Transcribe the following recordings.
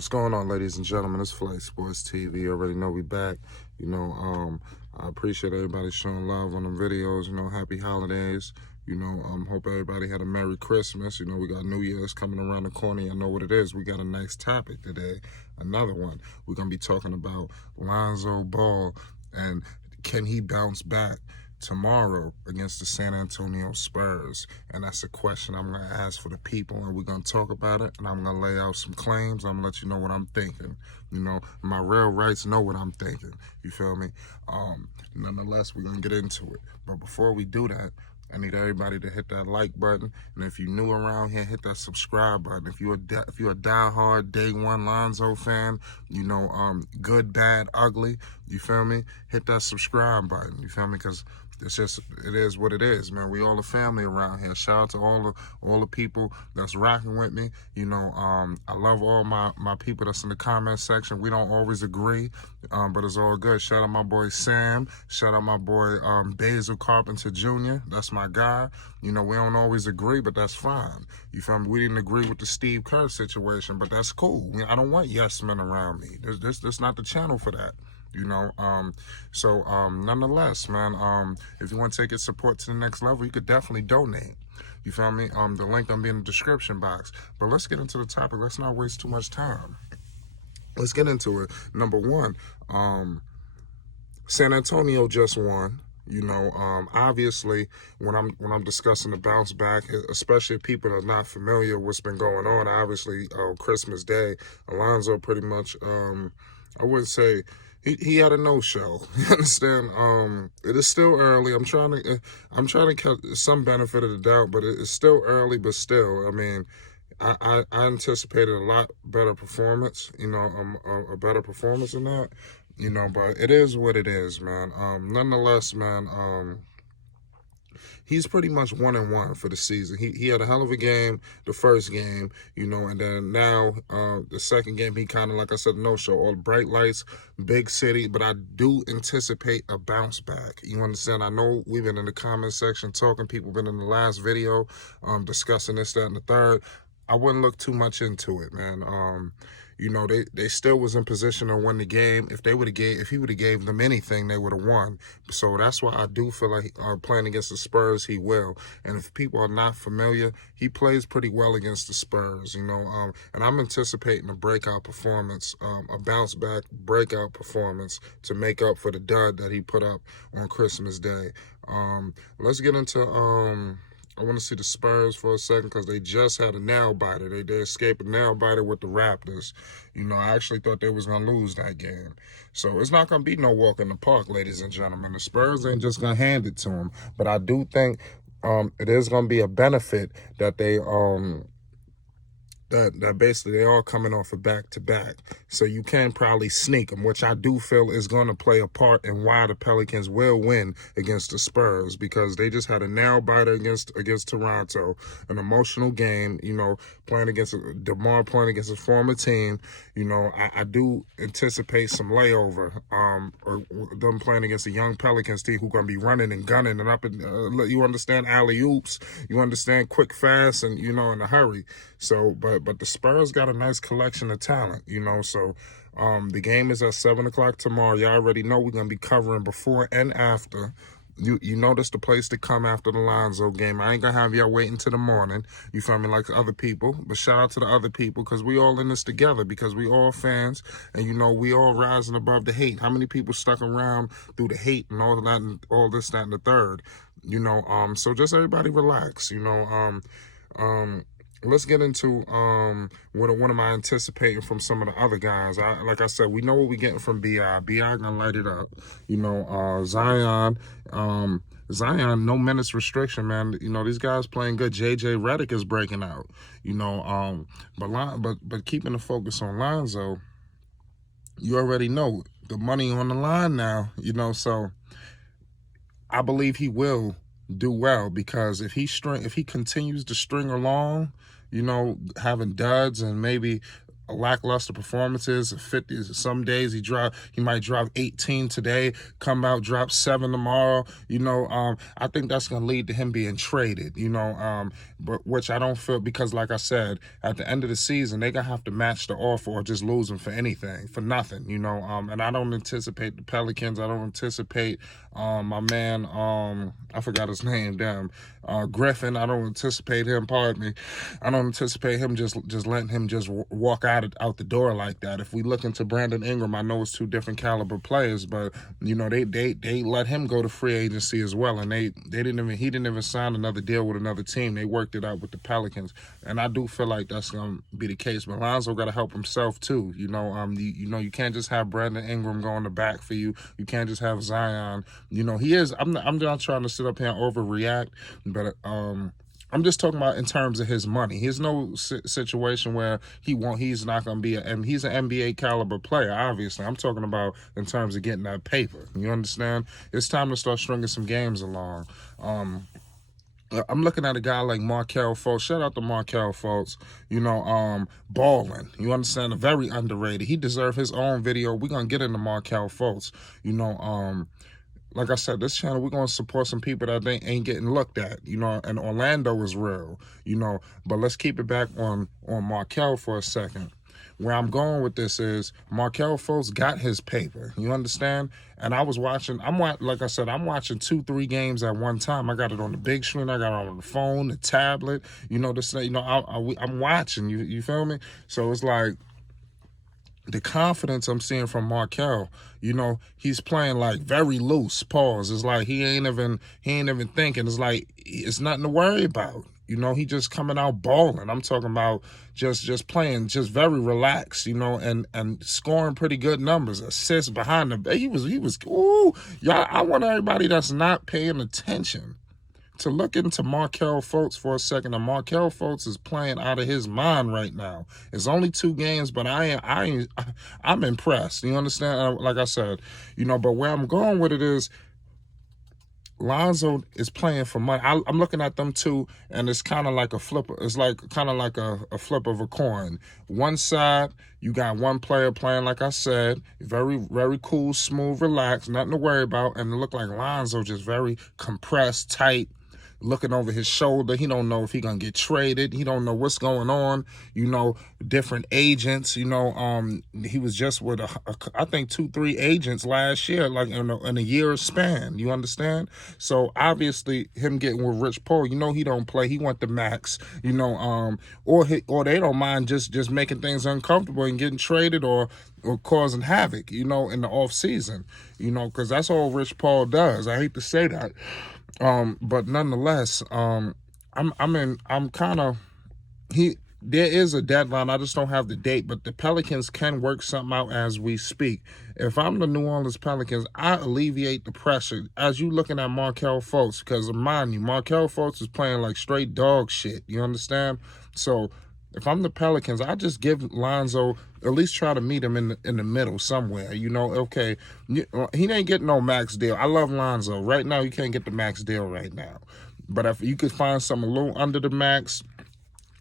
What's going on, ladies and gentlemen? It's Flight Sports TV. You already know we back. I appreciate everybody showing love on the videos. Happy holidays. Hope everybody had a Merry Christmas. We got New Year's coming around the corner. I know what it is. We got a nice topic today. Another one. We're going to be talking about Lonzo Ball and can he bounce back tomorrow against the San Antonio Spurs. And that's a question I'm going to ask for the people, and we're going to talk about it, and I'm going to lay out some claims. I'm going to let you know what I'm thinking. My real rights know what I'm thinking. You feel me? Nonetheless, we're going to get into it. But before we do that, I need everybody to hit that like button, and if you're new around here, hit that subscribe button. If you're a diehard day one Lonzo fan, good, bad, ugly, you feel me? Hit that subscribe button. You feel me? Because it is what it is, man. We all a family around here. Shout out to all the people that's rocking with me. I love all my people that's in the comment section. We don't always agree, but it's all good. Shout out my boy Sam. Shout out my boy Basil Carpenter Jr. That's my guy. We don't always agree, but that's fine. You feel me? We didn't agree with the Steve Kerr situation, but that's cool. I don't want yes men around me. This not the channel for that. Nonetheless, man, if you want to take your support to the next level, you could definitely donate. You feel me? The link gonna be in the description box. But let's get into the topic. Let's not waste too much time. Let's get into it. Number one, San Antonio just won. Obviously, when I'm discussing the bounce back, especially if people are not familiar with what's been going on, obviously, Christmas Day, Lonzo pretty much, I wouldn't say he had a no-show. You understand? It is still early. I'm trying to get some benefit of the doubt, but it's still early. But still, I mean, I anticipated a lot better performance. A better performance than that. But it is what it is, man. Nonetheless, man, he's pretty much 1-1 for the season. He had a hell of a game the first game, and then now the second game, he kind of, like I said, no-show. All bright lights, big city, but I do anticipate a bounce back. You understand? I know we've been in the comment section talking. People been in the last video discussing this, that, and the third. I wouldn't look too much into it, man. They still was in position to win the game. If he would have gave them anything, they would have won. So that's why I do feel like playing against the Spurs, he will. And if people are not familiar, he plays pretty well against the Spurs, and I'm anticipating a breakout performance, a bounce back breakout performance to make up for the dud that he put up on Christmas Day. Let's get into I want to see the Spurs for a second because they just had a nail biter. They escaped a nail biter with the Raptors. I actually thought they was going to lose that game. So it's not going to be no walk in the park, ladies and gentlemen. The Spurs ain't just going to hand it to them. But I do think it is going to be a benefit that they that basically they all coming off of back-to-back. So you can probably sneak them, which I do feel is going to play a part in why the Pelicans will win against the Spurs, because they just had a nail-biter against Toronto, an emotional game, playing against DeMar, playing against a former team. I do anticipate some layover, or them playing against a young Pelicans team who going to be running and gunning and up and, you understand, alley-oops, you understand, quick, fast, and, in a hurry. So, but the Spurs got a nice collection of talent, so the game is at 7 o'clock tomorrow. Y'all already know we're going to be covering before and after. You know that's the place to come after the Lonzo game. I ain't going to have y'all waiting till the morning, you feel me, like other people. But shout out to the other people, because we all in this together, because we all fans, and, we all rising above the hate. How many people stuck around through the hate and all that and all this, that, and the third? So just everybody relax, Let's get into what am I anticipating from some of the other guys. Like I said, we know what we're getting from B.I. B.I. gonna light it up. Zion, no minutes restriction, man. These guys playing good. J.J. Redick is breaking out. But keeping the focus on Lonzo, you already know the money on the line now. So I believe he will do well, because if he continues to string along, having duds and maybe lackluster performances. 50, some days he might drop 18 today, come out, drop 7 tomorrow. I think that's gonna lead to him being traded. But which I don't feel, because like I said, at the end of the season they're gonna have to match the offer or just lose him for anything, for nothing. And I don't anticipate the Pelicans. I don't anticipate my man, I forgot his name, damn, Griffin. I don't anticipate him. Pardon me. I don't anticipate him just letting him just walk out the door like that. If we look into Brandon Ingram, I know it's 2 different caliber players, but they let him go to free agency as well, and he didn't even sign another deal with another team. They worked it out with the Pelicans, and I do feel like that's gonna be the case. But Lonzo got to help himself too. You can't just have Brandon Ingram going the back for you. You can't just have Zion. He is. I'm not trying to sit up here and overreact, but I'm just talking about in terms of his money. He's no situation where he's not going to be, and he's an NBA caliber player, obviously. I'm talking about in terms of getting that paper. You understand? It's time to start stringing some games along. I'm looking at a guy like Markelle Fultz. Shout out to Markelle Fultz. Balling. You understand? Very underrated. He deserves his own video. We're going to get into Markelle Fultz. Like I said, this channel, we're going to support some people that ain't getting looked at, and Orlando is real, but let's keep it back on Markelle for a second. Where I'm going with this is Markelle Fultz got his paper, you understand? And I was watching, like I said, I'm watching 2-3 games at one time. I got it on the big screen, I got it on the phone, the tablet, I'm watching, you feel me? So it's like, the confidence I'm seeing from Markelle, he's playing like very loose. Pause. It's like he ain't even thinking. It's like it's nothing to worry about. He just coming out balling. I'm talking about just playing, just very relaxed. And scoring pretty good numbers, assists behind the. He was. Ooh, y'all. I want everybody that's not paying attention to look into Markelle Fultz for a second. And Markelle Fultz is playing out of his mind right now. It's only 2 games, but I'm impressed. You understand? Like I said, but where I'm going with it is Lonzo is playing for money. I'm looking at them two, and it's kind of like a flip. It's like kind of like a flip of a coin. One side, you got one player playing, like I said, very, very cool, smooth, relaxed, nothing to worry about. And it looked like Lonzo just very compressed, tight, looking over his shoulder. He don't know if he gonna get traded. He don't know what's going on. Different agents. He was just with I think 2-3 agents last year, like in a year span. You understand? So obviously, him getting with Rich Paul, he don't play. He want the max. Or they don't mind just making things uncomfortable and getting traded or causing havoc. In the off season. Because that's all Rich Paul does. I hate to say that. But nonetheless, there is a deadline. I just don't have the date, but the Pelicans can work something out as we speak. If I'm the New Orleans Pelicans, I alleviate the pressure as you looking at Markelle Fultz, because mind you, Markelle Fultz is playing like straight dog shit. You understand? So if I'm the Pelicans, I just give Lonzo, at least try to meet him in the middle somewhere. Okay, he ain't getting no max deal. I love Lonzo. Right now, you can't get the max deal right now. But if you could find something a little under the max,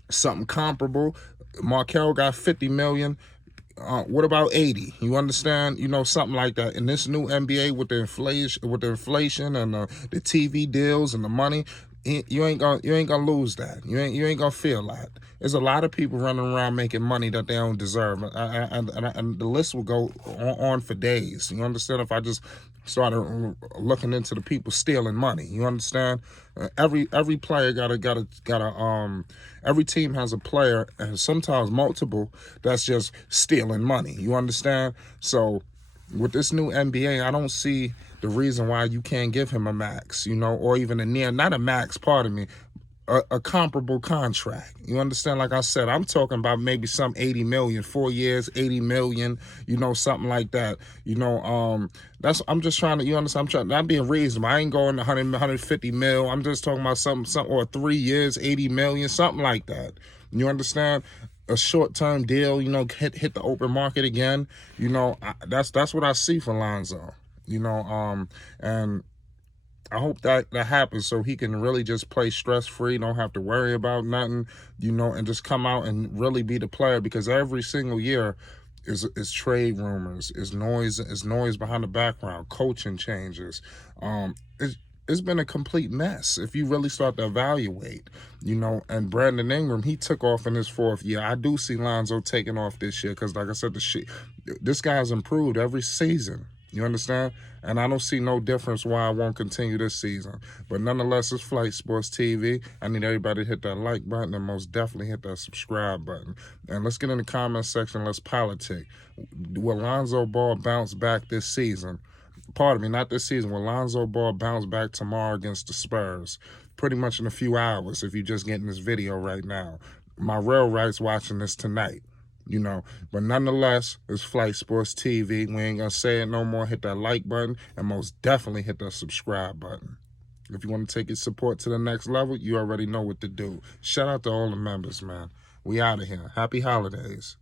something comparable. Markelle got $50 million. What about 80? You understand? Something like that. In this new NBA with the inflation and the TV deals and the money, you ain't gonna lose that. You ain't gonna feel that. There's a lot of people running around making money that they don't deserve, and the list will go on for days. You understand? If I just started looking into the people stealing money, you understand? Every player every team has a player, and sometimes multiple, that's just stealing money. You understand? So with this new NBA, I don't see the reason why you can't give him a max, or even not a max, pardon me, a comparable contract. You understand? Like I said, I'm talking about maybe some 80 million, 4 years, 80 million, something like that. I'm just trying to, you understand? I'm not being reasonable. I ain't going 100, 150 mil. I'm just talking about something, or 3 years, 80 million, something like that. You understand? A short-term deal, hit the open market again. That's what I see for Lonzo. And I hope that happens so he can really just play stress-free, don't have to worry about nothing, and just come out and really be the player, because every single year is trade rumors, is noise behind the background, coaching changes. It's been a complete mess if you really start to evaluate, and Brandon Ingram, he took off in his fourth year. I do see Lonzo taking off this year because, like I said, this guy's improved every season. You understand? And I don't see no difference why I won't continue this season. But nonetheless, it's Flight Sports TV. I need everybody to hit that like button and most definitely hit that subscribe button. And let's get in the comment section. Let's politic. Will Lonzo Ball bounce back this season? Pardon me, not this season. Will Lonzo Ball bounce back tomorrow against the Spurs? Pretty much in a few hours if you're just getting this video right now. My real rights watching this tonight. But nonetheless, it's Flight Sports TV. We ain't gonna say it no more. Hit that like button and most definitely hit that subscribe button. If you want to take your support to the next level, you already know what to do. Shout out to all the members, man. We out of here. Happy holidays.